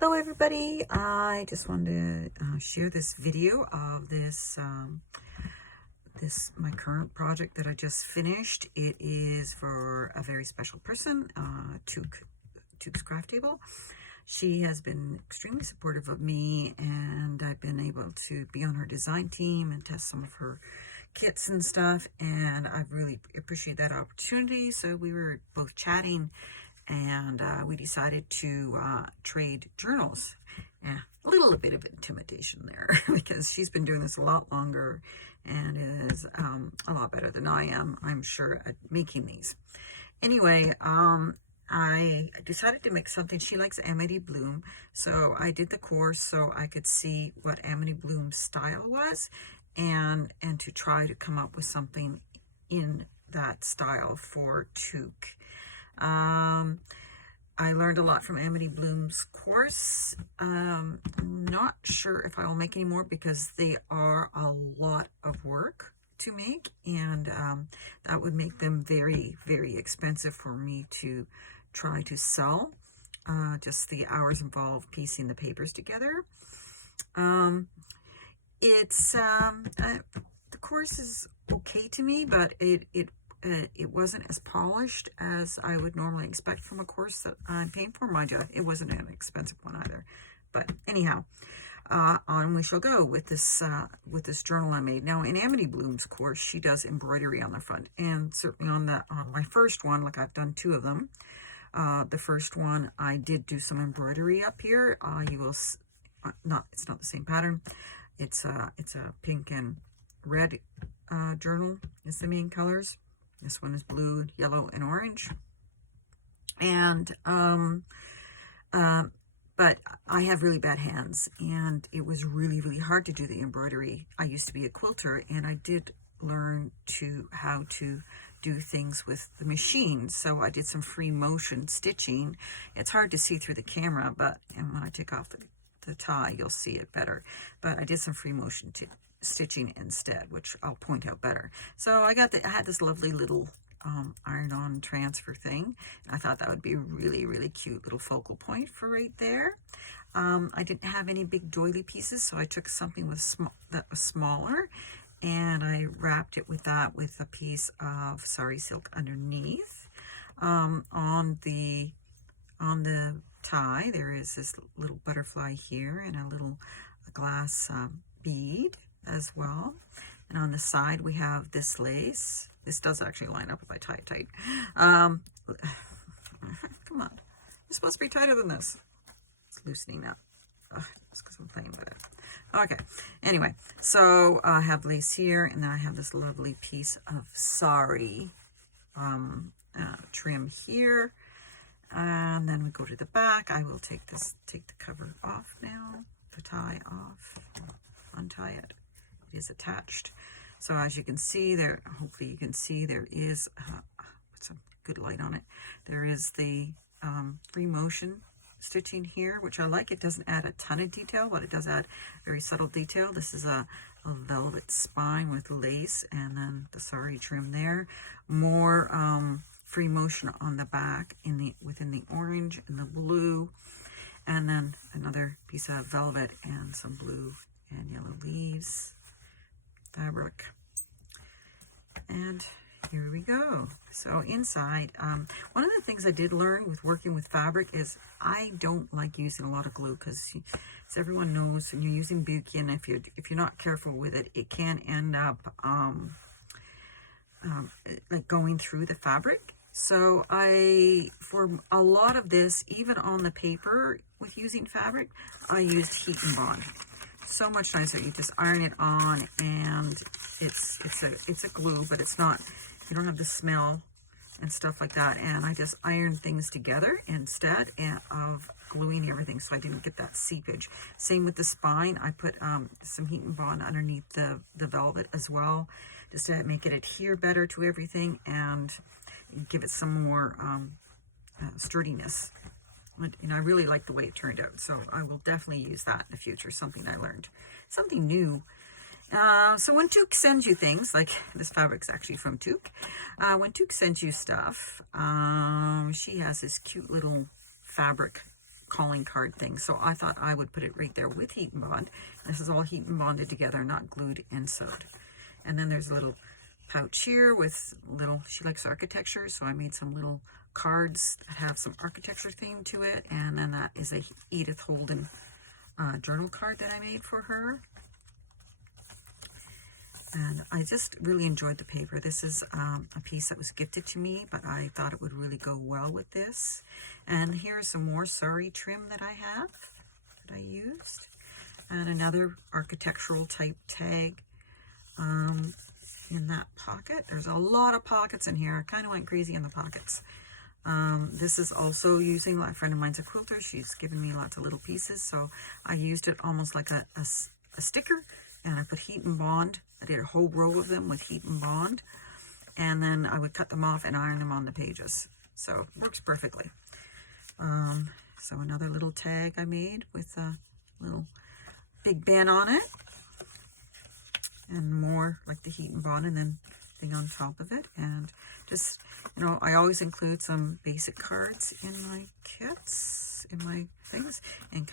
Hello everybody, I just wanted to share this video of my current project that I just finished. It is for a very special person, Took's Craft Table. She has been extremely supportive of me, and I've been able to be on her design team and test some of her kits and stuff, and I really appreciate that opportunity. So we were both chatting, and we decided to trade journals. Yeah, a little bit of intimidation there because she's been doing this a lot longer and is a lot better than I am, I'm sure, at making these. Anyway, I decided to make something. She likes Amity Bloom, so I did the course so I could see what Amity Bloom's style was, and to try to come up with something in that style for Took. I learned a lot from Amity Bloom's course. Not sure if I will make any more because they are a lot of work to make, and that would make them very, very expensive for me to try to sell. Just the hours involved piecing the papers together. The course is okay to me, but it wasn't as polished as I would normally expect from a course that I'm paying for. Mind you, it wasn't an expensive one either. But anyhow, on we shall go with this journal I made. Now, in Amity Bloom's course, she does embroidery on the front, and certainly on my first one, like I've done 2 of them. The first one I did do some embroidery up here. You will it's not the same pattern. It's a pink and red journal is the main colors. This one is blue, yellow, and orange. And but I have really bad hands, and it was really, really hard to do the embroidery. I used to be a quilter, and I did learn how to do things with the machine. So I did some free motion stitching. It's hard to see through the camera, but when I take off the tie, you'll see it better. But I did some free motion stitching instead, which I'll point out better. So I had this lovely little iron-on transfer thing. I thought that would be a really, really cute little focal point for right there. I didn't have any big doily pieces, so I took something that was smaller, and I wrapped it with a piece of sari silk underneath. On the tie, there is this little butterfly here and a little glass bead as well. And on the side we have this lace. This does actually line up if I tie it tight. Come on, it's supposed to be tighter than this. It's loosening up. It's because I'm playing with it. Okay, anyway, so I have lace here, and then I have this lovely piece of sari trim here. And then we go to the back. I will take the cover off now, the tie off, untie it. It is attached. So as you can see there, hopefully you can see there is, put some good light on it, there is the free motion stitching here, which I like. It doesn't add a ton of detail, but it does add very subtle detail. This is a velvet spine with lace, and then the sari trim there. More free motion on the back within the orange and the blue, and then another piece of velvet and some blue and yellow leaves fabric. And here we go. So inside, one of the things I did learn with working with fabric is I don't like using a lot of glue, because as everyone knows, when you're using Buchien, if you're not careful with it, it can end up like going through the fabric. So for a lot of this, even on the paper with using fabric, I used Heat and Bond. So much nicer. You just iron it on, and it's a glue, but it's not, you don't have the smell and stuff like that. And I just iron things together instead of gluing everything, so I didn't get that seepage. Same with the spine. I put some Heat and Bond underneath the velvet as well, just to make it adhere better to everything and give it some more sturdiness. And I really like the way it turned out, so I will definitely use that in the future. Something I learned, something new. So when Took sends you things, like this fabric's actually from Took. When Took sends you stuff, she has this cute little fabric calling card thing. So I thought I would put it right there with Heat and Bond. This is all Heat and Bonded together, not glued and sewed. And then there's a little pouch here with little, she likes architecture, so I made some little cards that have some architecture theme to it. And then that is a Edith Holden journal card that I made for her. And I just really enjoyed the paper. This is a piece that was gifted to me, but I thought it would really go well with this. And here's some more sari trim that I have, that I used. And another architectural type tag in that pocket. There's a lot of pockets in here. I kind of went crazy in the pockets. This is also using, a friend of mine's a quilter. She's given me lots of little pieces, so I used it almost like a sticker. And I put Heat and Bond. I did a whole row of them with Heat and Bond. And then I would cut them off and iron them on the pages. So it works perfectly. So another little tag I made with a little big band on it. And more like the Heat and Bond and then thing on top of it. And just, you know, I always include some basic cards in my kits, in my things. And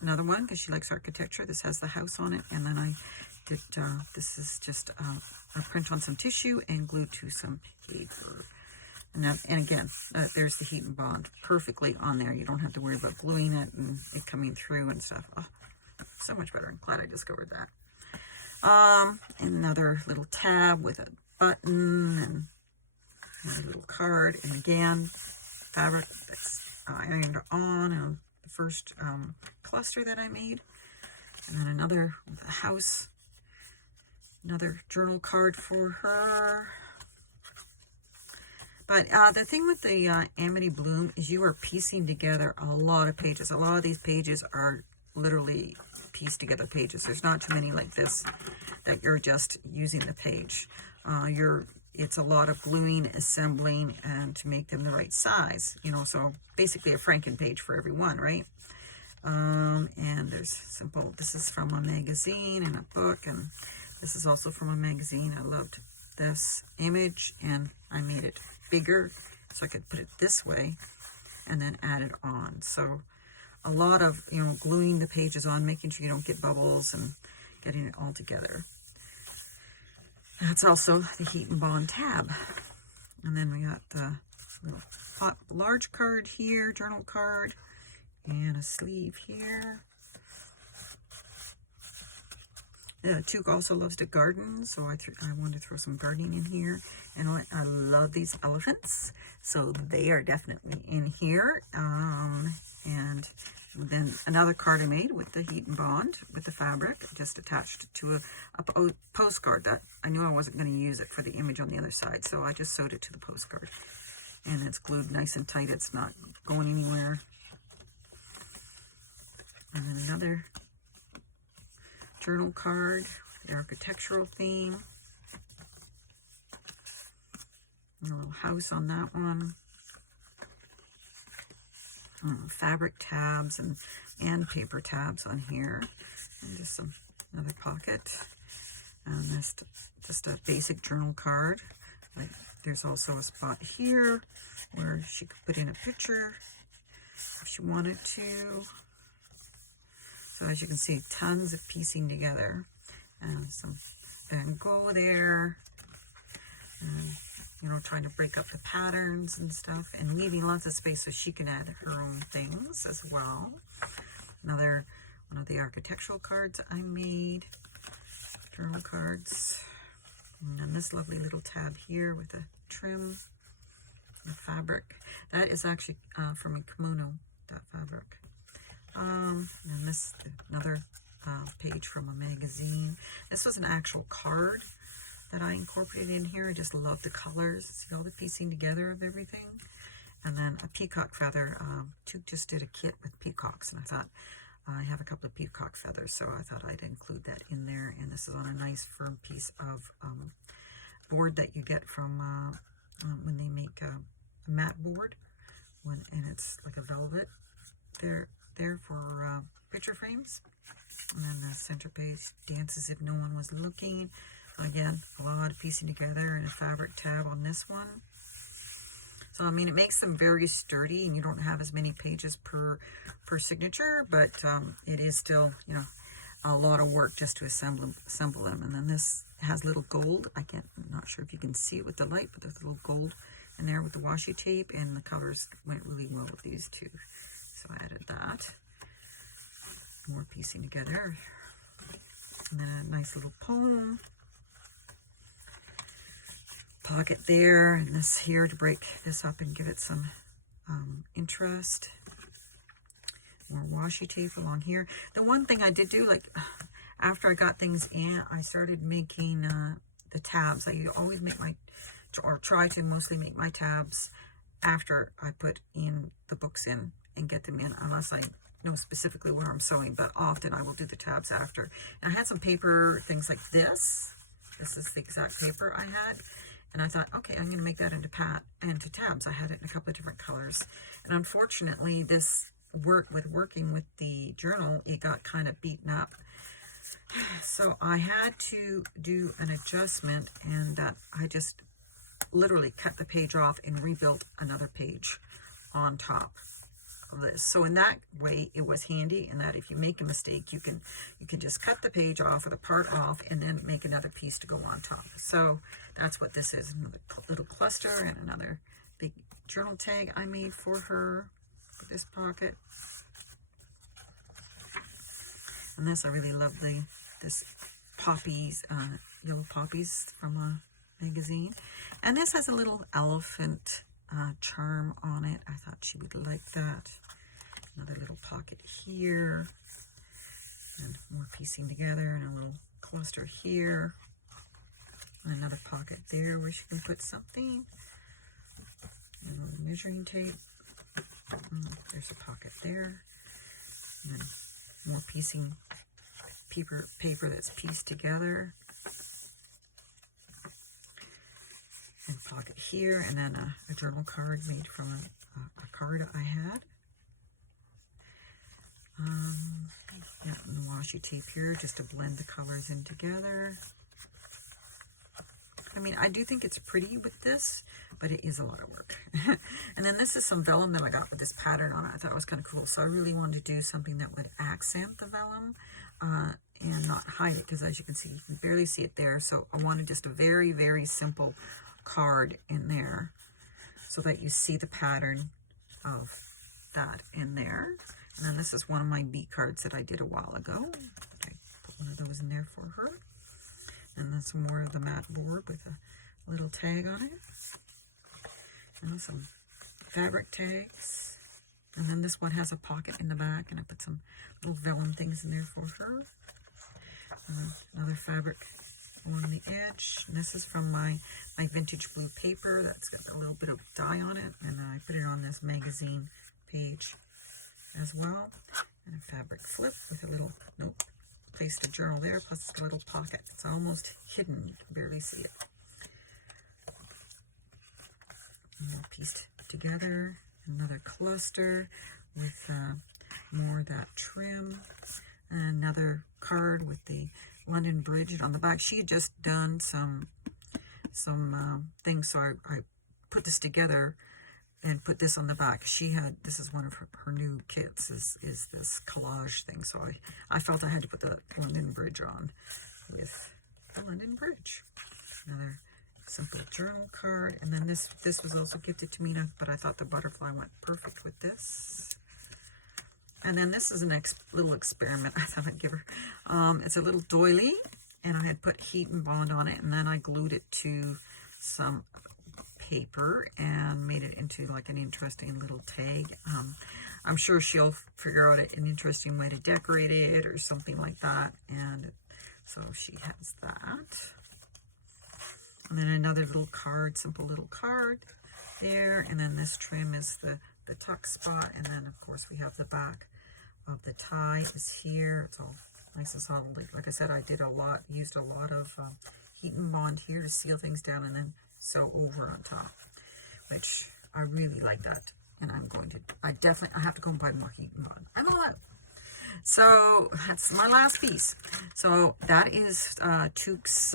another one, because she likes architecture, this has the house on it. And then I did, this is just a print on some tissue and glued to some paper. And again, there's the Heat and Bond perfectly on there. You don't have to worry about gluing it and it coming through and stuff. Oh, so much better. I'm glad I discovered that. Another little tab with a button and another little card. And again, fabric that's ironed on the first cluster that I made. And then another with a house. Another journal card for her. But the thing with the Amity Bloom is you are piecing together a lot of pages. A lot of these pages are literally pieced together pages. There's not too many like this that you're just using the page. It's a lot of gluing, assembling, and to make them the right size. You know, so basically a Franken page for every one, right? And there's simple, this is from a magazine and a book, and this is also from a magazine. I loved this image, and I made it bigger so I could put it this way and then add it on. So a lot of, you know, gluing the pages on, making sure you don't get bubbles and getting it all together. That's also the Heat and Bond tab. And then we got the little large card here, journal card, and a sleeve here. Took also loves to garden, so I wanted to throw some gardening in here. And I love these elephants, so they are definitely in here. And then another card I made with the Heat and Bond with the fabric, just attached to a postcard that I knew I wasn't going to use it for the image on the other side, so I just sewed it to the postcard. And it's glued nice and tight, it's not going anywhere. And then another journal card, the architectural theme. And a little house on that one. Fabric tabs and paper tabs on here. And just another pocket. And this just a basic journal card. Like, there's also a spot here where she could put in a picture if she wanted to. So as you can see, tons of piecing together, and some Van Gogh there, and, you know, trying to break up the patterns and stuff, and leaving lots of space so she can add her own things as well. Another one of the architectural cards I made, journal cards, and then this lovely little tab here with a trim, the fabric. That is actually from a kimono, that fabric. And this, another page from a magazine. This was an actual card that I incorporated in here. I just love the colors. See all the piecing together of everything. And then a peacock feather. Took just did a kit with peacocks, and I thought I have a couple of peacock feathers, so I thought I'd include that in there. And this is on a nice firm piece of board that you get from when they make a mat board, and it's like a velvet there for picture frames. And then the center page, dances if no one was looking. Again, a lot of piecing together, and a fabric tab on this one. So, I mean, it makes them very sturdy, and you don't have as many pages per signature, but it is still, you know, a lot of work just to assemble them. And then this has little gold. I'm not sure if you can see it with the light, but there's little gold in there with the washi tape, and the colors went really well with these two. So I added that. More piecing together. And then a nice little poem. Pocket there, and this here to break this up and give it some interest. More washi tape along here. The one thing I did do, like after I got things in, I started making the tabs. I always make or try to mostly make my tabs after I put in the books in and get them in, unless I know specifically where I'm sewing, but often I will do the tabs after. And I had some paper, things like this. This is the exact paper I had. And I thought, okay, I'm going to make that into tabs. I had it in a couple of different colors. And unfortunately, this working with the journal, it got kind of beaten up. So I had to do an adjustment, and that I just literally cut the page off and rebuilt another page on top of this. So in that way, it was handy in that if you make a mistake, you can just cut the page off or the part off and then make another piece to go on top. So that's what this is, another little cluster and another big journal tag I made for her for this pocket. And this, I really love this poppies, yellow poppies from a magazine. And this has a little elephant charm on it. I thought she would like that. Another little pocket here, and more piecing together, and a little cluster here, and another pocket there where she can put something, and a little measuring tape. There's a pocket there, and then more piecing paper that's pieced together, and pocket here, and then a journal card made from a card I had. Yeah, and the washi tape here just to blend the colors in together. I mean, I do think it's pretty with this, but it is a lot of work. And then this is some vellum that I got with this pattern on it. I thought it was kind of cool. So I really wanted to do something that would accent the vellum and not hide it, because as you can see, you can barely see it there. So I wanted just a very, very simple card in there so that you see the pattern of that in there. And then this is one of my B cards that I did a while ago. I put one of those in there for her. And then some more of the matte board with a little tag on it. And some fabric tags. And then this one has a pocket in the back, and I put some little vellum things in there for her. Another fabric along the edge. And this is from my vintage blue paper. That's got a little bit of dye on it. And I put it on this magazine page as well. And a fabric flip with a little note. Placed a journal there, plus a little pocket. It's almost hidden. You can barely see it. And all pieced together. Another cluster with more of that trim. And another card with the London Bridge on the back. She had just done some things, so I put this together and put this on the back. This is one of her new kits, is this collage thing. So I felt I had to put the London Bridge on with the London Bridge. Another simple journal card. And then this was also gifted to me, but I thought the butterfly went perfect with this. And then this is a little experiment I thought I'd give her. It's a little doily, and I had put heat and bond on it, and then I glued it to some paper and made it into like an interesting little tag. I'm sure she'll figure out an interesting way to decorate it or something like that. And so she has that. And then another little card, simple little card there. And then this trim is the tuck spot. And then of course we have the back of the tie is here. It's all nice and solid. Like I said, I used a lot of heat and bond here to seal things down, and then sew over on top, which I really like that. And I have to go and buy more heat and bond. I'm all out. So that's my last piece. So that is Took's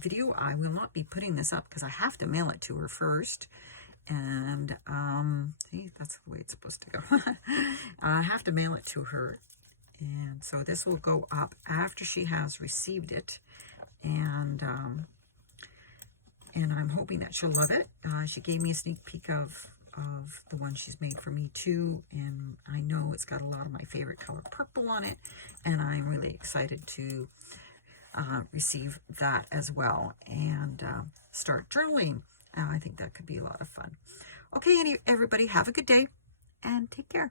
video, I will not be putting this up because I have to mail it to her first. And see, that's the way it's supposed to go. I have to mail it to her, and so this will go up after she has received it. And I'm hoping that she'll love it. She gave me a sneak peek of the one she's made for me too, and I know it's got a lot of my favorite color purple on it, and I'm really excited to receive that as well and start journaling. I think that could be a lot of fun. Okay, everybody, have a good day and take care.